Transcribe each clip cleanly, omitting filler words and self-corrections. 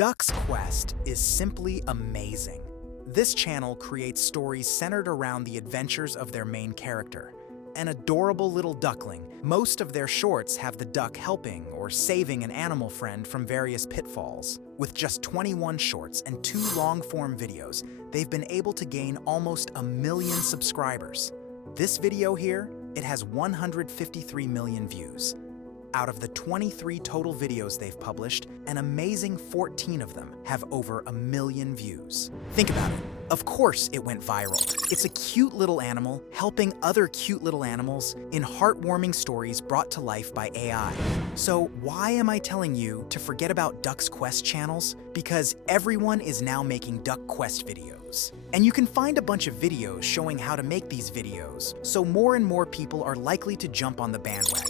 Duck's Quest is simply amazing. This channel creates stories centered around the adventures of their main character, an adorable little duckling. Most of their shorts have the duck helping or saving an animal friend from various pitfalls. With just 21 shorts and 2 long-form videos, they've been able to gain almost 1 million subscribers. This video here, it has 153 million views. Out of the 23 total videos they've published, an amazing 14 of them have over 1 million views. Think about it. Of course it went viral. It's a cute little animal helping other cute little animals in heartwarming stories brought to life by AI. So why am I telling you to forget about Duck's Quest channels? Because everyone is now making Duck Quest videos. And you can find a bunch of videos showing how to make these videos, so more and more people are likely to jump on the bandwagon.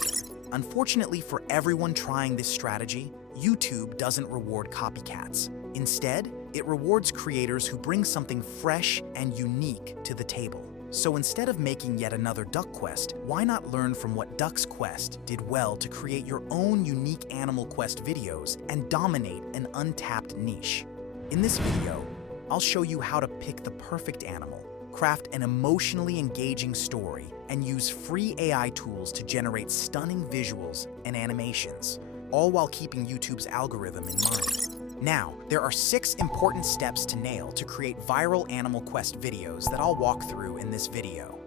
Unfortunately for everyone trying this strategy, YouTube doesn't reward copycats. Instead, it rewards creators who bring something fresh and unique to the table. So instead of making yet another Duck Quest, why not learn from what Duck's Quest did well to create your own unique Animal Quest videos and dominate an untapped niche? In this video, I'll show you how to pick the perfect animal, craft an emotionally engaging story, and use free AI tools to generate stunning visuals and animations, all while keeping YouTube's algorithm in mind. Now, there are 6 important steps to nail to create viral Animal Quest videos that I'll walk through in this video.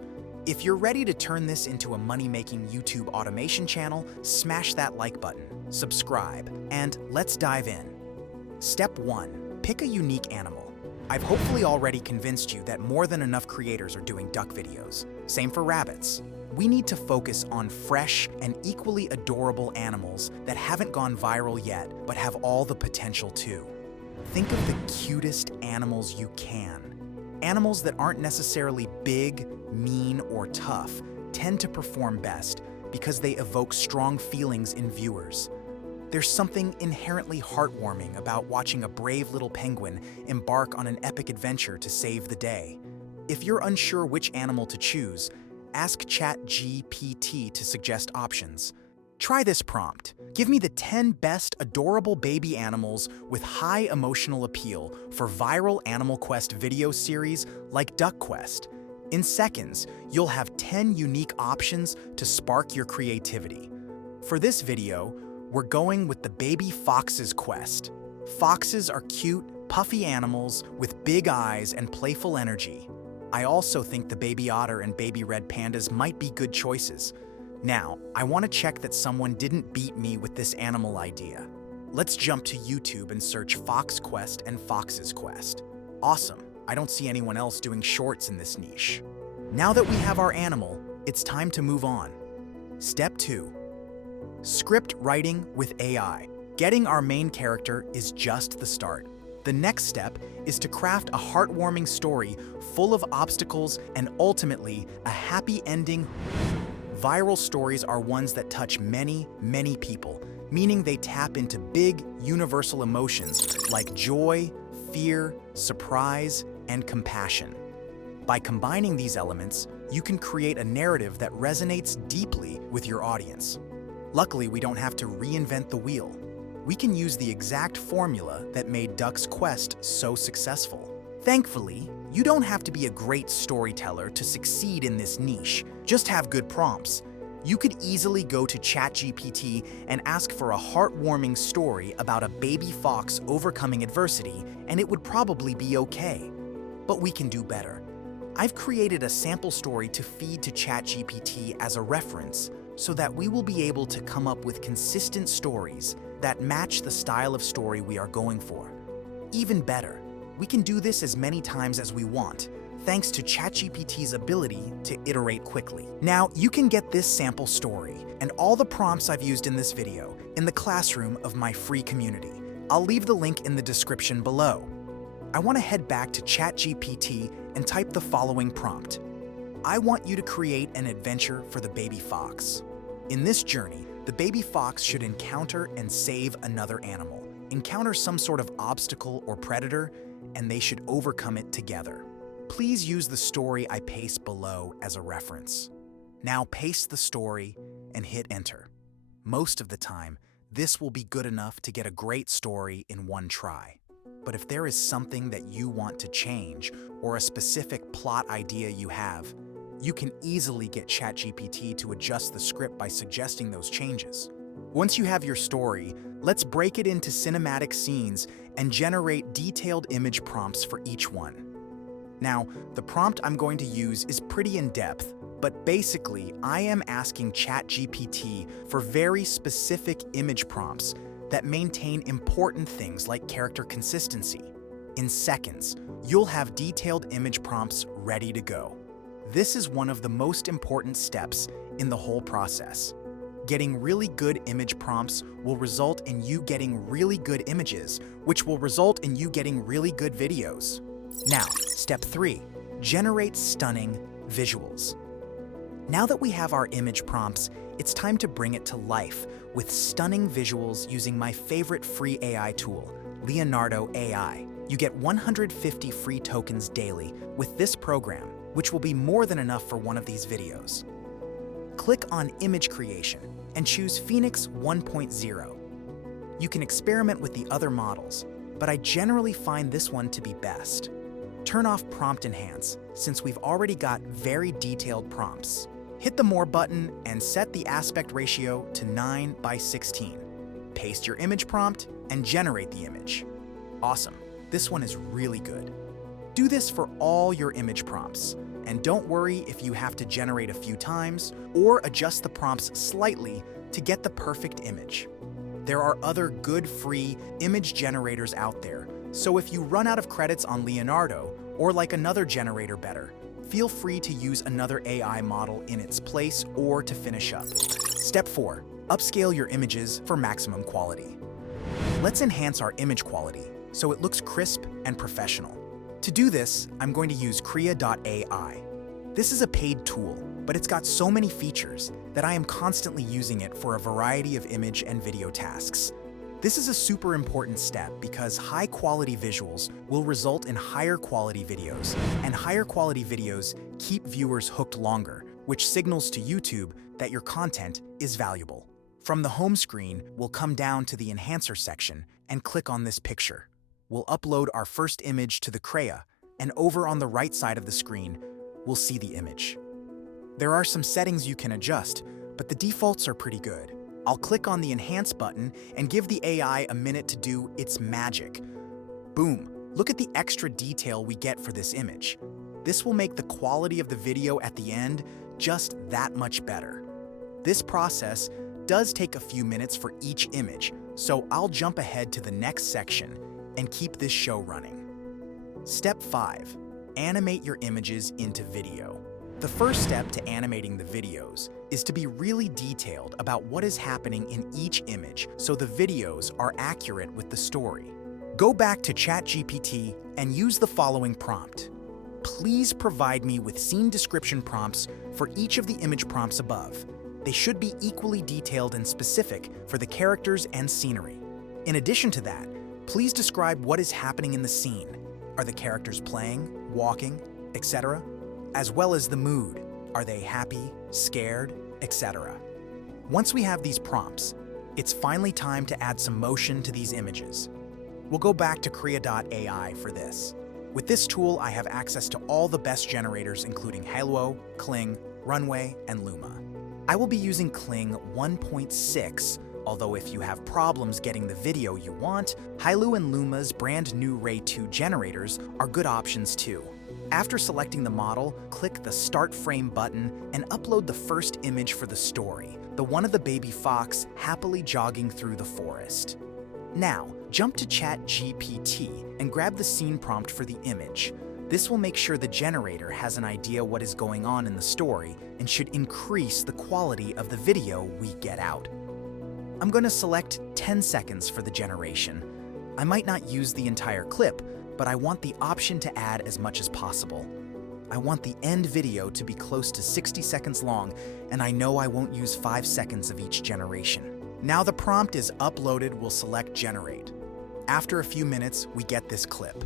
If you're ready to turn this into a money-making YouTube automation channel, smash that like button, subscribe, and let's dive in. Step 1. Pick a unique animal. I've hopefully already convinced you that more than enough creators are doing duck videos. Same for rabbits. We need to focus on fresh and equally adorable animals that haven't gone viral yet, but have all the potential to. Think of the cutest animals you can. Animals that aren't necessarily big, mean, or tough tend to perform best because they evoke strong feelings in viewers. There's something inherently heartwarming about watching a brave little penguin embark on an epic adventure to save the day. If you're unsure which animal to choose, ask ChatGPT to suggest options. Try this prompt. Give me the 10 best adorable baby animals with high emotional appeal for viral Animal Quest video series like Duck Quest. In seconds, you'll have 10 unique options to spark your creativity. For this video, we're going with the Baby Fox's Quest. Foxes are cute, puffy animals with big eyes and playful energy. I also think the Baby Otter and Baby Red Pandas might be good choices. Now, I want to check that someone didn't beat me with this animal idea. Let's jump to YouTube and search Fox Quest and Fox's Quest. Awesome, I don't see anyone else doing shorts in this niche. Now that we have our animal, it's time to move on. Step 2. Script writing with AI. Getting our main character is just the start. The next step is to craft a heartwarming story full of obstacles and ultimately a happy ending. Viral stories are ones that touch many, many people, meaning they tap into big, universal emotions like joy, fear, surprise, and compassion. By combining these elements, you can create a narrative that resonates deeply with your audience. Luckily, we don't have to reinvent the wheel. We can use the exact formula that made Duck's Quest so successful. Thankfully, you don't have to be a great storyteller to succeed in this niche. Just have good prompts. You could easily go to ChatGPT and ask for a heartwarming story about a baby fox overcoming adversity, and it would probably be okay. But we can do better. I've created a sample story to feed to ChatGPT as a reference, so that we will be able to come up with consistent stories that match the style of story we are going for. Even better, we can do this as many times as we want, thanks to ChatGPT's ability to iterate quickly. Now, you can get this sample story and all the prompts I've used in this video in the classroom of my free community. I'll leave the link in the description below. I want to head back to ChatGPT and type the following prompt. I want you to create an adventure for the baby fox. In this journey, the baby fox should encounter and save another animal, encounter some sort of obstacle or predator, and they should overcome it together. Please use the story I paste below as a reference. Now paste the story and hit enter. Most of the time, This will be good enough to get a great story in one try. But if there is something that you want to change or a specific plot idea you have, you can easily get ChatGPT to adjust the script by suggesting those changes. Once you have your story, let's break it into cinematic scenes and generate detailed image prompts for each one. Now, the prompt I'm going to use is pretty in-depth, but basically, I am asking ChatGPT for very specific image prompts that maintain important things like character consistency. In seconds, you'll have detailed image prompts ready to go. This is one of the most important steps in the whole process. Getting really good image prompts will result in you getting really good images, which will result in you getting really good videos. Now, step 3, generate stunning visuals. Now that we have our image prompts, it's time to bring it to life with stunning visuals using my favorite free AI tool, Leonardo.ai. You get 150 free tokens daily with this program, which will be more than enough for one of these videos. Click on Image Creation and choose Phoenix 1.0. You can experiment with the other models, but I generally find this one to be best. Turn off Prompt Enhance, since we've already got very detailed prompts. Hit the More button and set the aspect ratio to 9:16. Paste your image prompt and generate the image. Awesome, this one is really good. Do this for all your image prompts, and don't worry if you have to generate a few times or adjust the prompts slightly to get the perfect image. There are other good free image generators out there, so if you run out of credits on Leonardo or like another generator better, feel free to use another AI model in its place or to finish up. Step 4, upscale your images for maximum quality. Let's enhance our image quality so it looks crisp and professional. To do this, I'm going to use Krea.ai. This is a paid tool, but it's got so many features that I am constantly using it for a variety of image and video tasks. This is a super important step because high-quality visuals will result in higher quality videos, and higher quality videos keep viewers hooked longer, which signals to YouTube that your content is valuable. From the home screen, we'll come down to the Enhancer section and click on this picture. We'll upload our first image to the Krea, and over on the right side of the screen, we'll see the image. There are some settings you can adjust, but the defaults are pretty good. I'll click on the Enhance button and give the AI a minute to do its magic. Boom! Look at the extra detail we get for this image. This will make the quality of the video at the end just that much better. This process does take a few minutes for each image, so I'll jump ahead to the next section and keep this show running. Step 5. Animate your images into video. The first step to animating the videos is to be really detailed about what is happening in each image so the videos are accurate with the story. Go back to ChatGPT and use the following prompt. Please provide me with scene description prompts for each of the image prompts above. They should be equally detailed and specific for the characters and scenery. In addition to that, please describe what is happening in the scene. Are the characters playing, walking, etc.? As well as the mood. Are they happy, scared, etc.? Once we have these prompts, it's finally time to add some motion to these images. We'll go back to Krea.ai for this. With this tool, I have access to all the best generators including Halo, Kling, Runway, and Luma. I will be using Kling 1.6, although if you have problems getting the video you want, Halo and Luma's brand new Ray 2 generators are good options too. After selecting the model, click the Start Frame button and upload the first image for the story, the one of the baby fox happily jogging through the forest. Now, jump to ChatGPT and grab the scene prompt for the image. This will make sure the generator has an idea what is going on in the story and should increase the quality of the video we get out. I'm going to select 10 seconds for the generation. I might not use the entire clip, but I want the option to add as much as possible. I want the end video to be close to 60 seconds long, and I know I won't use 5 seconds of each generation. Now the prompt is uploaded, we'll select Generate. After a few minutes, we get this clip.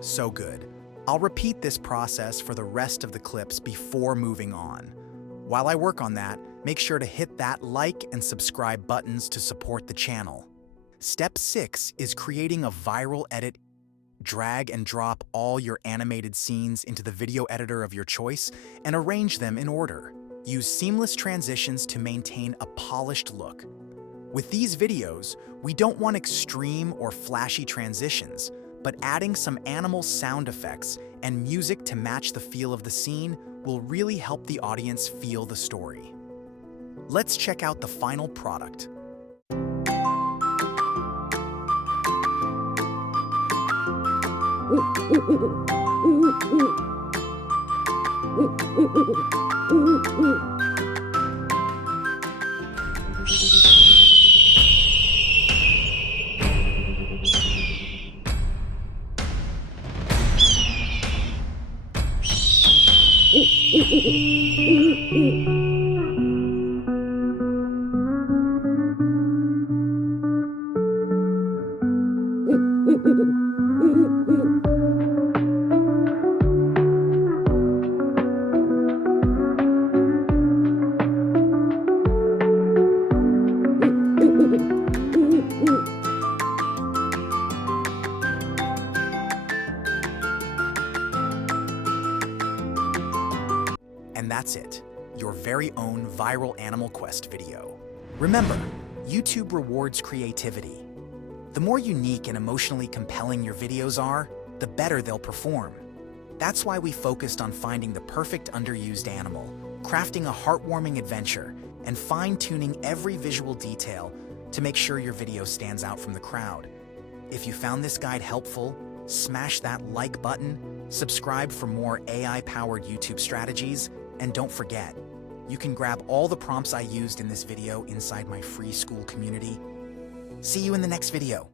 So good. I'll repeat this process for the rest of the clips before moving on. While I work on that, make sure to hit that like and subscribe buttons to support the channel. Step 6 is creating a viral edit. Drag and drop all your animated scenes into the video editor of your choice and arrange them in order. Use seamless transitions to maintain a polished look. With these videos, we don't want extreme or flashy transitions, but adding some animal sound effects and music to match the feel of the scene will really help the audience feel the story. Let's check out the final product. And that's it, your very own viral Animal Quest video. Remember, YouTube rewards creativity. The more unique and emotionally compelling your videos are, the better they'll perform. That's why we focused on finding the perfect underused animal, crafting a heartwarming adventure, and fine-tuning every visual detail to make sure your video stands out from the crowd. If you found this guide helpful, smash that like button, subscribe for more AI-powered YouTube strategies, and don't forget, you can grab all the prompts I used in this video inside my free Skool community. See you in the next video.